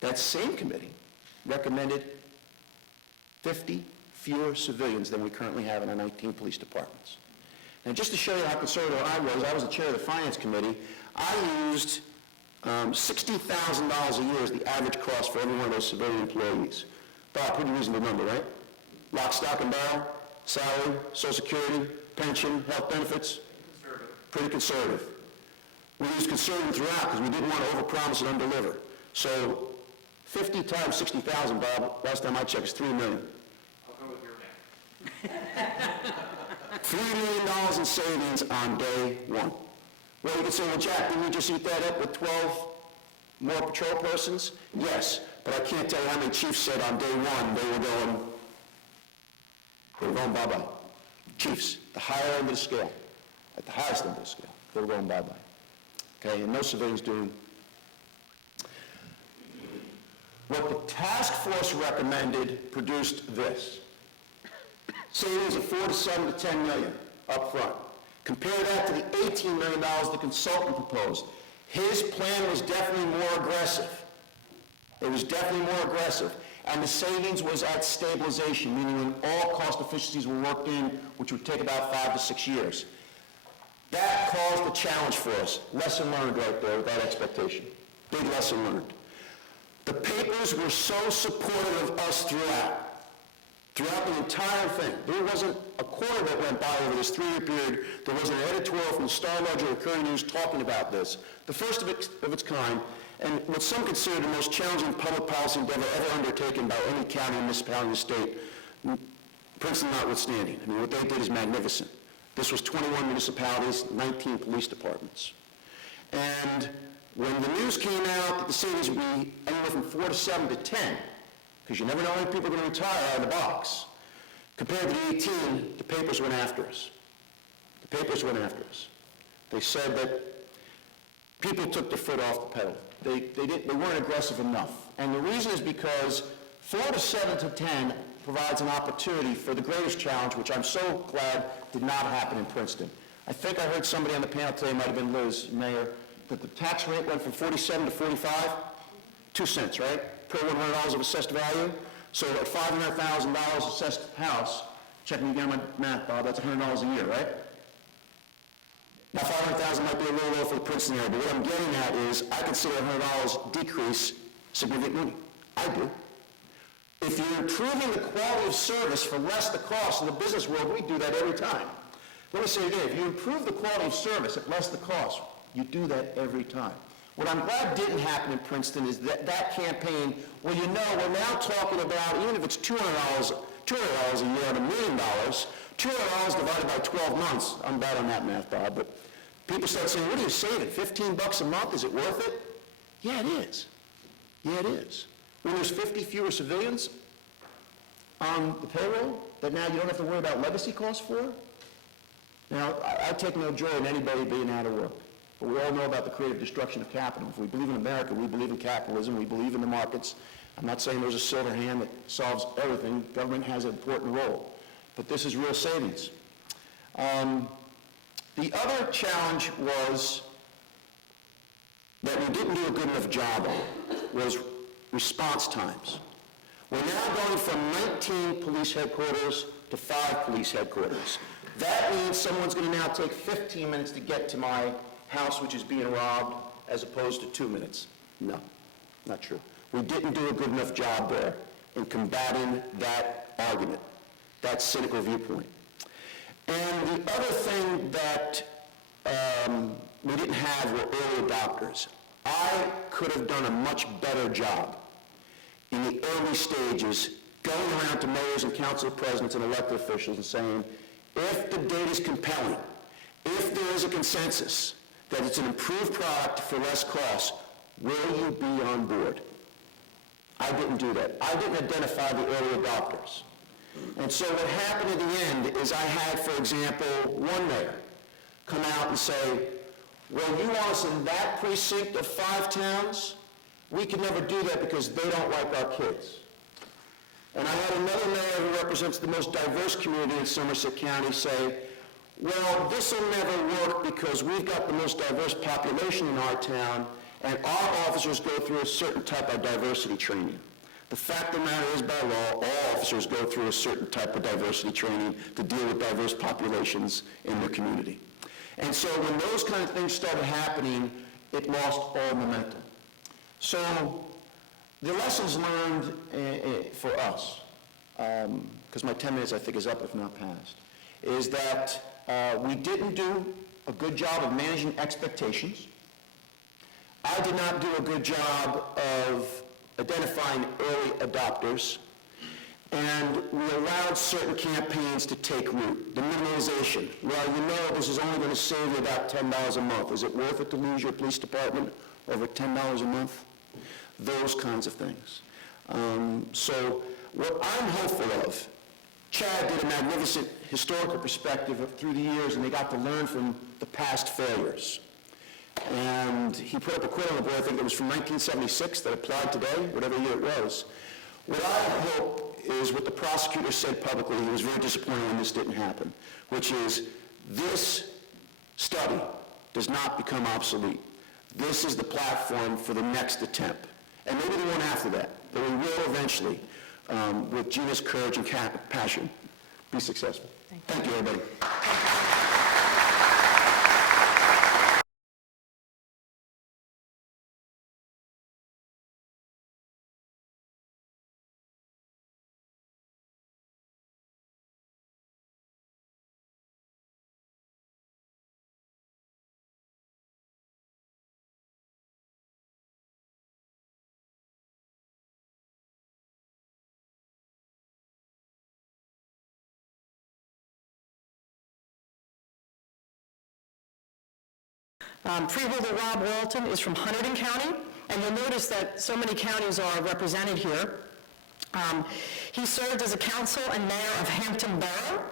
That same committee recommended 50 fewer civilians than we currently have in our 19 police departments. Now, just to show you how conservative I was the chair of the Finance Committee. I used $60,000 a year as the average cost for every one of those civilian employees. Bob, pretty reasonable number, right? Lock, stock, and barrel, salary, Social Security, pension, health benefits. Pretty conservative. We used conservative throughout because we didn't want to overpromise and underdeliver. So 50 times 60,000, Bob, last time I checked, is $3 million. I'll go with your math. $3 million in savings on day one. Well, you could say, well, Jack, didn't we just eat that up with 12 more patrol persons? Yes, but I can't tell you how many chiefs said on day one they were going bye-bye. Chiefs, the higher end of the scale, at the highest end of the scale, they were going bye-bye. Okay, and no civilians doing. What the task force recommended produced this. Savings of 4 to 7 to 10 million up front. Compare that to the $18 million the consultant proposed. His plan was definitely more aggressive. It was definitely more aggressive. And the savings was at stabilization, meaning when all cost efficiencies were worked in, which would take about 5 to 6 years. That caused a challenge for us. Lesson learned right there with that expectation. Big lesson learned. The papers were so supportive of us throughout the entire thing. There wasn't a quarter that went by over this 3-year period. There wasn't an editorial from the Star-Ledger or Current News talking about this. The first of its kind, and what some consider the most challenging public policy endeavor ever undertaken by any county, municipality, in the state, Princeton notwithstanding. I mean, what they did is magnificent. This was 21 municipalities, 19 police departments. And when the news came out that the savings would be anywhere from 4 to 7 to 10, because you never know how many people are going to retire out of the box. Compared to the 18, the papers went after us. The papers went after us. They said that people took their foot off the pedal. They weren't aggressive enough. And the reason is because 4 to 7 to 10 provides an opportunity for the greatest challenge, which I'm so glad did not happen in Princeton. I think I heard somebody on the panel today, might have been Liz, Mayor, that the tax rate went from 47 to 45, 2 cents, right? Per $100 of assessed value. So at $500,000 assessed house, check me again on my math, Bob, that's $100 a year, right? Now $500,000 might be a little low for the Princeton area, but what I'm getting at is I consider $100 decrease significantly. I do. If you're improving the quality of service for less the cost in the business world, we do that every time. Let me say it again, if you improve the quality of service at less the cost, you do that every time. What I'm glad didn't happen in Princeton is that campaign, well, you know, we're now talking about, even if it's $200 a year on $1 million, $200 divided by 12 months, I'm bad on that math, Bob, but people start saying, what are you saving, 15 bucks a month, is it worth it? Yeah, it is. Yeah, it is. When there's 50 fewer civilians on the payroll that now you don't have to worry about legacy costs for. Now, I take no joy in anybody being out of work. But we all know about the creative destruction of capital. If we believe in America, we believe in capitalism, we believe in the markets. I'm not saying there's a silver hand that solves everything. Government has an important role. But this is real savings. The other challenge was that we didn't do a good enough job on was response times. We're now going from 19 police headquarters to 5 police headquarters. That means someone's going to now take 15 minutes to get to my house which is being robbed as opposed to 2 minutes. No, not true. We didn't do a good enough job there in combating that argument, that cynical viewpoint. And the other thing that we didn't have were early adopters. I could have done a much better job in the early stages going around to mayors and council presidents and elected officials and saying, if the data is compelling, if there is a consensus that it's an improved product for less cost, will you be on board? I didn't do that. I didn't identify the early adopters. And so what happened at the end is I had, for example, one mayor come out and say, well, you want us in that precinct of 5 towns? We can never do that because they don't like our kids. And I had another mayor who represents the most diverse community in Somerset County say, well, this will never work because we've got the most diverse population in our town, And our officers go through a certain type of diversity training. The fact of the matter is, by law, all officers go through a certain type of diversity training to deal with diverse populations in their community. And so when those kind of things started happening, it lost all momentum. So the lessons learned for us, because my 10 minutes I think is up if not past, is that we didn't do a good job of managing expectations. I did not do a good job of identifying early adopters, and we allowed certain campaigns to take root. The minimalization. Well, you know this is only going to save you about $10 a month. Is it worth it to lose your police department over $10 a month? Those kinds of things. So what I'm hopeful of, Chad did a magnificent historical perspective through the years, and they got to learn from the past failures. And he put up a quote on the board, I think it was from 1976, that applied today, whatever year it was. What I hope is what the prosecutor said publicly, he was very disappointed when this didn't happen, which is this study does not become obsolete. This is the platform for the next attempt. And maybe the one after that, but we will eventually, with Gina's courage and passion, be successful. Thank you, everybody. Freeholder Rob Walton is from Hunterdon County, and you'll notice that so many counties are represented here. He served as a council and mayor of Hampton Borough,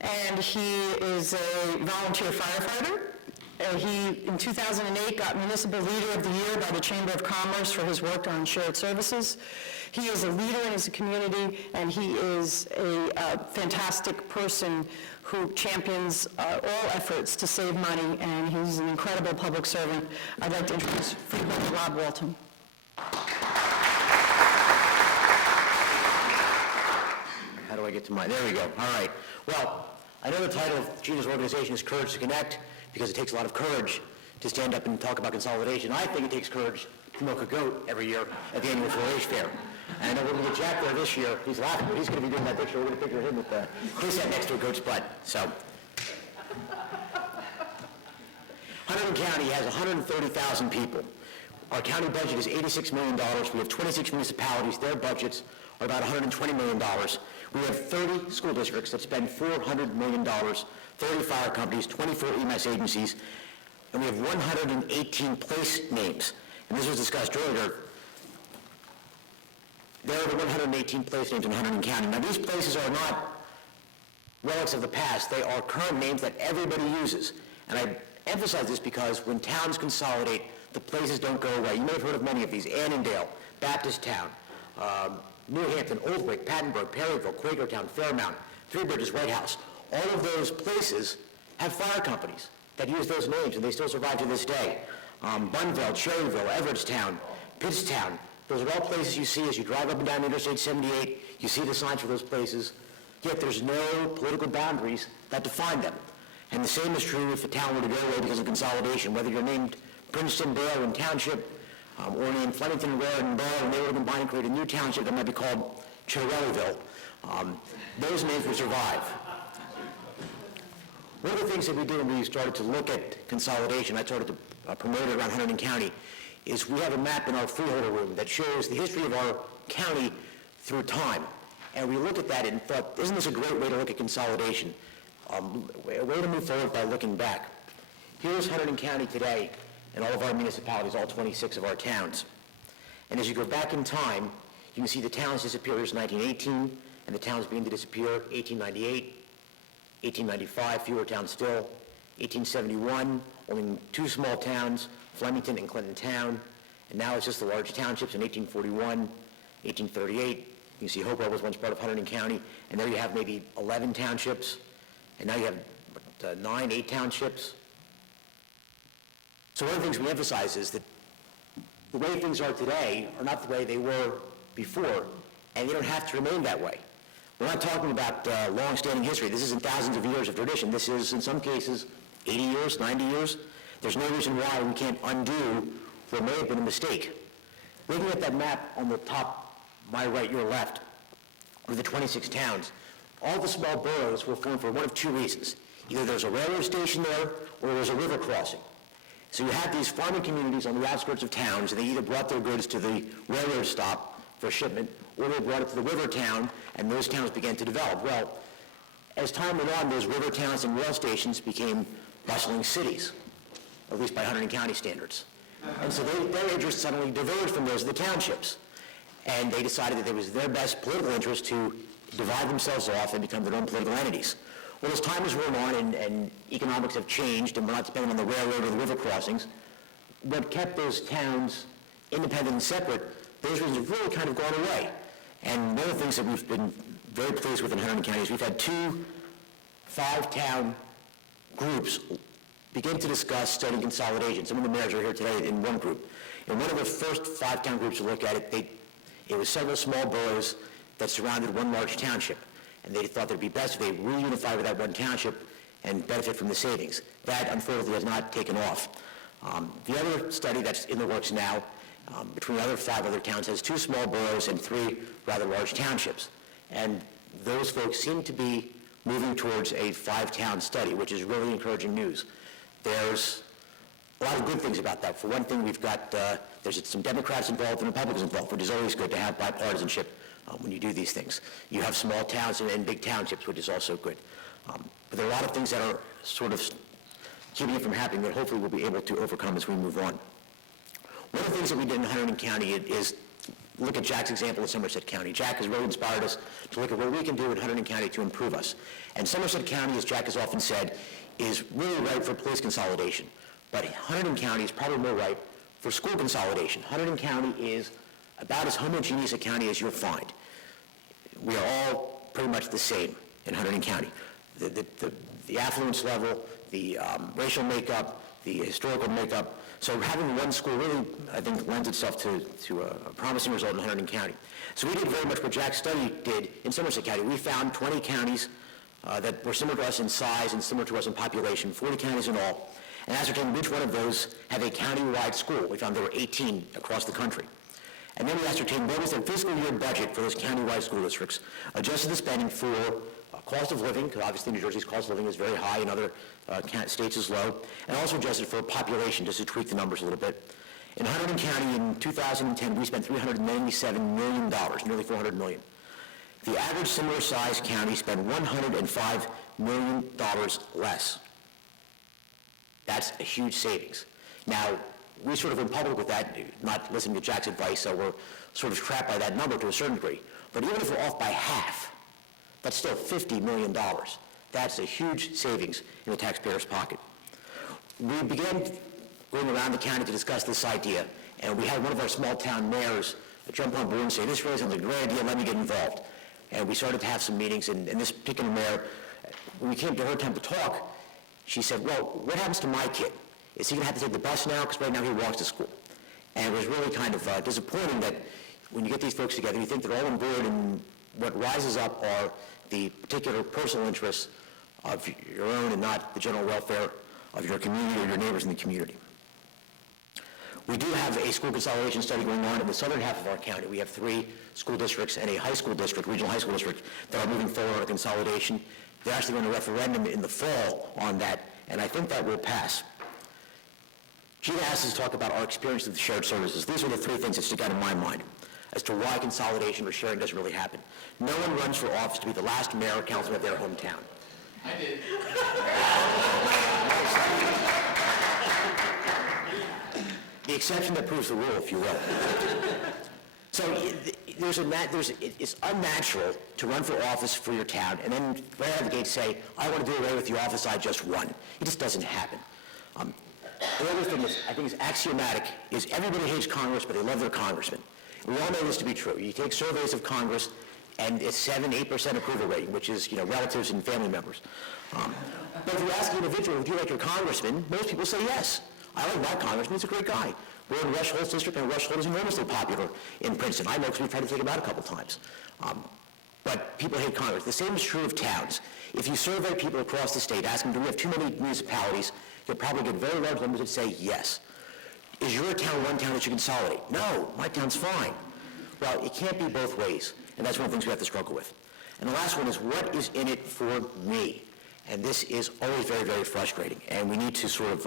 and he is a volunteer firefighter. He, in 2008, got Municipal Leader of the Year by the Chamber of Commerce for his work on shared services. He is a leader in his community, and he is a fantastic person who champions all efforts to save money, and he's an incredible public servant. I'd like to introduce Freeholder Rob Walton. How do I get to mine? There we go. All right. Well, I know the title of Gina's organization is Courage to Connect because it takes a lot of courage to stand up and talk about consolidation. I think it takes courage to milk a goat every year at the annual 4-H fair. And I know we're going to get Jack there this year. He's laughing, but he's going to be doing that picture. We're going to picture him with he sat next to a goat's butt. So, Hunterdon County has 130,000 people. Our county budget is $86 million. We have 26 municipalities. Their budgets are about $120 million. We have 30 school districts that spend $400 million, 30 fire companies, 24 EMS agencies, and we have 118 place names. And this was discussed earlier. There are the 118 place names in Hunterdon County. Now, these places are not relics of the past. They are current names that everybody uses. And I emphasize this because when towns consolidate, the places don't go away. You may have heard of many of these: Annandale, Baptist Town, New Hampton, Oldwick, Pattenburg, Perryville, Quakertown, Fairmount, Three Bridges, White House. All of those places have fire companies that use those names, and they still survive to this day. Bunville, Cherryville, Everettstown, Pittstown. Those are all places you see as you drive up and down Interstate 78. You see the signs for those places, yet there's no political boundaries that define them. And the same is true if a town were to go away because of consolidation, whether you're named Princeton, Dale, and Township, or named Flemington, Ware, and Borough, and they were to combine and create a new township that might be called Ciattarelli. Those names would survive. One of the things that we did when we started to look at consolidation, I started to promote it around Hunterdon County, is we have a map in our freeholder room that shows the history of our county through time. And we looked at that and thought, isn't this a great way to look at consolidation? A way to move forward by looking back. Here's Hunterdon County today and all of our municipalities, all 26 of our towns. And as you go back in time, you can see the towns disappear. Here's 1918, and the towns begin to disappear. 1898, 1895, fewer towns still. 1871, only 2 small towns, Flemington and Clinton Town, and now it's just the large townships in 1841, 1838. You can see Hopewell was once part of Hunterdon County, and there you have maybe 11 townships, and now you have 8 townships. So one of the things we emphasize is that the way things are today are not the way they were before, and they don't have to remain that way. We're not talking about long-standing history. This isn't thousands of years of tradition. This is, in some cases, 80 years, 90 years. There's no reason why we can't undo what may have been a mistake. Looking at that map on the top, my right, your left, with the 26 towns, all the small boroughs were formed for one of two reasons. Either there's a railroad station there, or there's a river crossing. So you have these farming communities on the outskirts of towns, and they either brought their goods to the railroad stop for shipment, or they brought it to the river town, and those towns began to develop. Well, as time went on, those river towns and rail stations became bustling cities, at least by Hunterdon County standards. And so their interests suddenly diverged from those of the townships. And they decided that it was their best political interest to divide themselves off and become their own political entities. Well, as time has worn on and economics have changed, and we're not depending on the railroad or the river crossings, what kept those towns independent and separate, those reasons have really kind of gone away. And one of the things that we've been very pleased with in Hunterdon County is we've had 2 5-town groups begin to discuss studying consolidation. Some of the mayors are here today in one group. In one of the first 5-town groups to look at it, it was several small boroughs that surrounded one large township. And they thought that it would be best if they reunified with that one township and benefit from the savings. That, unfortunately, has not taken off. The other study that's in the works now, between 5 other towns, has 2 small boroughs and 3 rather large townships. And those folks seem to be moving towards a 5-town study, which is really encouraging news. There's a lot of good things about that. For one thing, we've got, there's some Democrats involved and Republicans involved, which is always good to have bipartisanship when you do these things. You have small towns and big townships, which is also good. But there are a lot of things that are sort of keeping it from happening that hopefully we'll be able to overcome as we move on. One of the things that we did in Hunterdon County is look at Jack's example in Somerset County. Jack has really inspired us to look at what we can do in Hunterdon County to improve us. And Somerset County, as Jack has often said, is really ripe for police consolidation. But Hunterdon County is probably more ripe for school consolidation. Hunterdon County is about as homogeneous a county as you'll find. We are all pretty much the same in Hunterdon County. The affluence level, the racial makeup, the historical makeup. So having one school really, I think, lends itself to a promising result in Hunterdon County. So we did very much what Jack's study did in Somerset County. We found 20 counties that were similar to us in size and similar to us in population, 40 counties in all, and ascertained which one of those have a county-wide school. We found there were 18 across the country. And then we ascertained what was their fiscal year budget for those county-wide school districts, adjusted the spending for cost of living, because obviously New Jersey's cost of living is very high and other states is low, and also adjusted for population, just to tweak the numbers a little bit. In Hunterdon County in 2010, we spent $397 million, nearly $400 million. The average similar-sized county spent $105 million less. That's a huge savings. Now, we sort of went public with that, not listening to Jack's advice, so we're sort of trapped by that number to a certain degree. But even if we're off by half, that's still $50 million. That's a huge savings in the taxpayer's pocket. We began going around the county to discuss this idea, and we had one of our small-town mayors jump on board and say, this really sounds like a great idea, let me get involved. And we started to have some meetings, and this particular mayor, when we came to her time to talk, she said, well, what happens to my kid? Is he going to have to take the bus now? Because right now he walks to school. And it was really kind of disappointing that when you get these folks together, you think they're all on board, and what rises up are the particular personal interests of your own and not the general welfare of your community or your neighbors in the community. We do have a school consolidation study going on in the southern half of our county. We have 3 school districts and a high school district, regional high school district, that are moving forward on a consolidation. They're actually going to referendum in the fall on that, and I think that will pass. Gina asked us to talk about our experience with the shared services. These are the 3 things that stick out in my mind as to why consolidation or sharing doesn't really happen. No one runs for office to be the last mayor or councilman of their hometown. I did. The exception that proves the rule, if you will. So it's unnatural to run for office for your town and then right out of the gate say, I want to do away with the office I just won. It just doesn't happen. The other thing that I think is axiomatic is everybody hates Congress, but they love their congressman. We all know this to be true. You take surveys of Congress, and it's 7-8% approval rating, which is, relatives and family members. But if you ask an individual, would you like your congressman? Most people say yes. I like my congressman. He's a great guy. We're in Rush Holt's district, and Rush Holt is enormously popular in Princeton. I know because we've tried to take him out a couple times. But people hate Congress. The same is true of towns. If you survey people across the state, ask them, do we have too many municipalities, you'll probably get very large numbers that say yes. Is your town one town that you consolidate? No, my town's fine. Well, it can't be both ways, and that's one of the things we have to struggle with. And the last one is, what is in it for me? And this is always very, very frustrating, and we need to sort of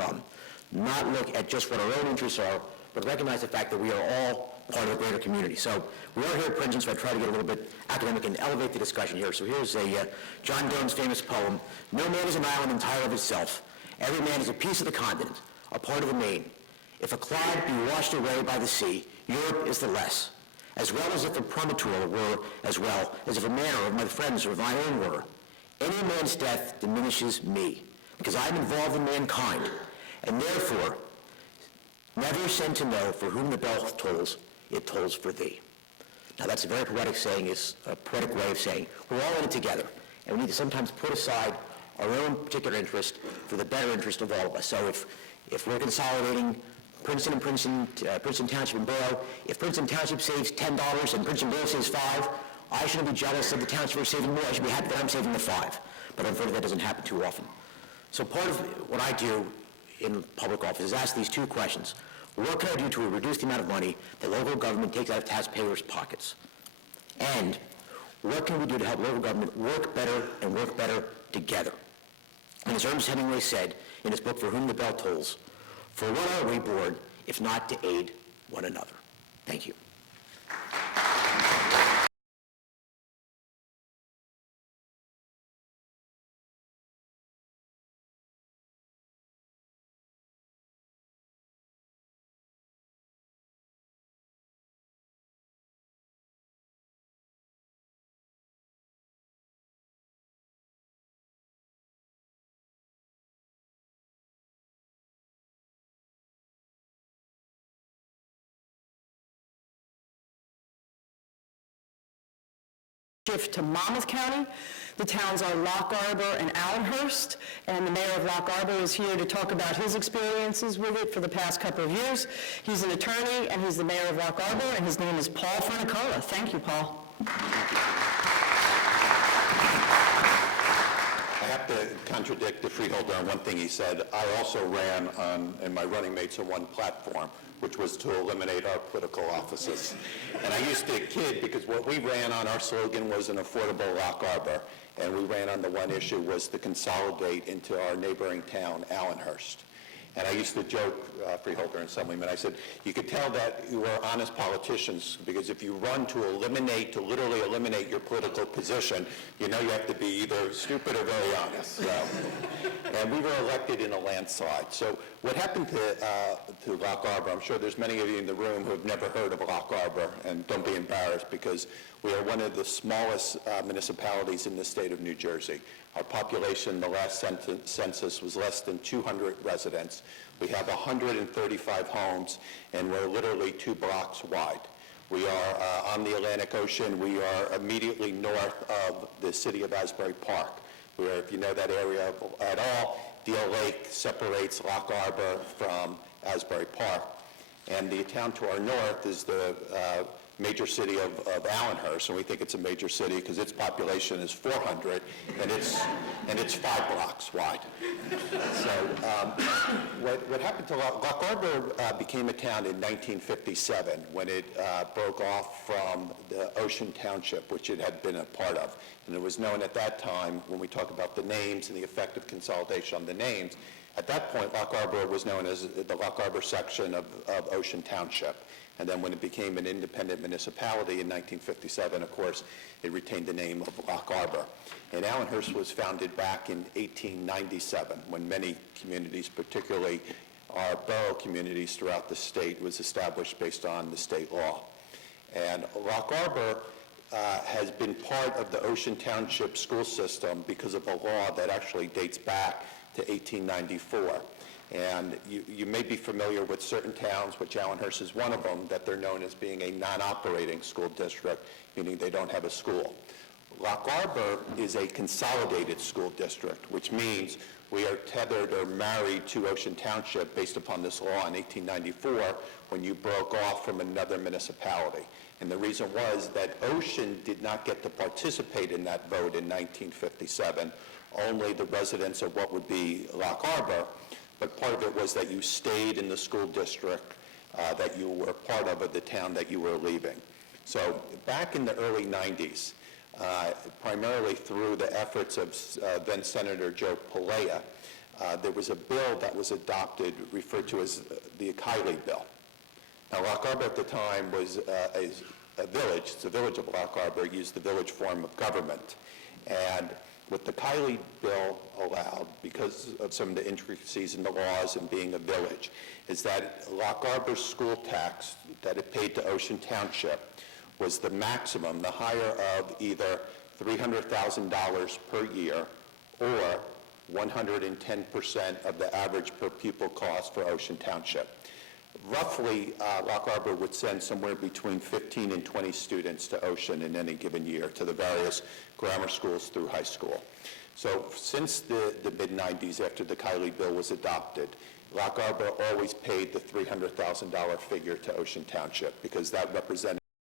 not look at just what our own interests are, but recognize the fact that we are all part of a greater community. So we are here at Princeton, so I try to get a little bit academic and elevate the discussion here. So here's a John Donne's famous poem, "No man is an island entire of itself. Every man is a piece of the continent, a part of the main. If a clod be washed away by the sea, Europe is the less. As well as if a promontory were, as well as if a manor of my friends or thy own were. Any man's death diminishes me, because I am involved in mankind, and therefore never send to know for whom the bell tolls, it tolls for thee." Now that's a very poetic saying, it's a poetic way of saying we're all in it together, and we need to sometimes put aside our own particular interest for the better interest of all of us. So if we're consolidating Princeton and Princeton Township and Borough, if Princeton Township saves $10 and Princeton Borough saves $5, I shouldn't be jealous of the township for saving more. I should be happy that I'm saving the $5. But unfortunately, that doesn't happen too often. So part of what I do in public office is ask these two questions. What can I do to reduce the amount of money that local government takes out of taxpayers' pockets? And what can we do to help local government work better and work better together? And as Ernest Hemingway said in his book, For Whom the Bell Tolls, for what are we born if not to aid one another? Thank you. Shift to Monmouth County. The towns are Lock Arbor and Allenhurst, and the mayor of Lock Arbor is here to talk about his experiences with it for the past couple of years. He's an attorney, and he's the mayor of Lock Arbor, and his name is Paul Fernicola. Thank you, Paul. I have to contradict the freeholder on one thing he said. I also ran on, and my running mates on one platform, which was to eliminate our political offices. And I used to kid because what we ran on, our slogan was an affordable Lock Arbor, and we ran on the one issue was to consolidate into our neighboring town, Allenhurst. And I used to joke, Freeholder and Assemblyman, I said, you could tell that you were honest politicians because if you run to literally eliminate your political position, you know you have to be either stupid or very honest. So, and we were elected in a landslide. So what happened to Lock Arbor, I'm sure there's many of you in the room who have never heard of Lock Arbor, and don't be embarrassed because we are one of the smallest municipalities in the state of New Jersey. Our population, the last census, was less than 200 residents. We have 135 homes, and we're literally 2 blocks wide. We are on the Atlantic Ocean. We are immediately north of the city of Asbury Park, where, if you know that area at all, Deal Lake separates Lock Arbor from Asbury Park. And the town to our north is the major city of Allenhurst, and we think it's a major city because its population is 400, and it's 5 blocks wide. So what happened to Lock Arbor became a town in 1957 when it broke off from the Ocean Township, which it had been a part of. And it was known at that time, when we talk about the names and the effect of consolidation on the names, at that point, Lock Arbor was known as the Lock Arbor section of Ocean Township. And then when it became an independent municipality in 1957, of course, it retained the name of Lock Arbor. And Allenhurst was founded back in 1897, when many communities, particularly our borough communities throughout the state, was established based on the state law. And Lock Arbor has been part of the Ocean Township school system because of a law that actually dates back to 1894. And you may be familiar with certain towns, which Allenhurst is one of them, that they're known as being a non-operating school district, meaning they don't have a school. Lock Arbor is a consolidated school district, which means we are tethered or married to Ocean Township based upon this law in 1894, when you broke off from another municipality. And the reason was that Ocean did not get to participate in that vote in 1957, only the residents of what would be Lock Harbor, but part of it was that you stayed in the school district that you were part of the town that you were leaving. So back in the early 90s, primarily through the efforts of then Senator Joe Palea, there was a bill that was adopted referred to as the Kiley Bill. Now, Lock Harbor at the time was a village. It's a village of Lock Harbor. It used the village form of government. And what the Kiley Bill allowed, because of some of the intricacies in the laws and being a village, is that Lock Harbor's school tax that it paid to Ocean Township was the maximum, the higher of either $300,000 per year or 110% of the average per pupil cost for Ocean Township. Roughly, Lock Harbor would send somewhere between 15 and 20 students to Ocean in any given year, to the various grammar schools through high school. So since the mid-90s, after the Kiley Bill was adopted, Lock Harbor always paid the $300,000 figure to Ocean Township because that represented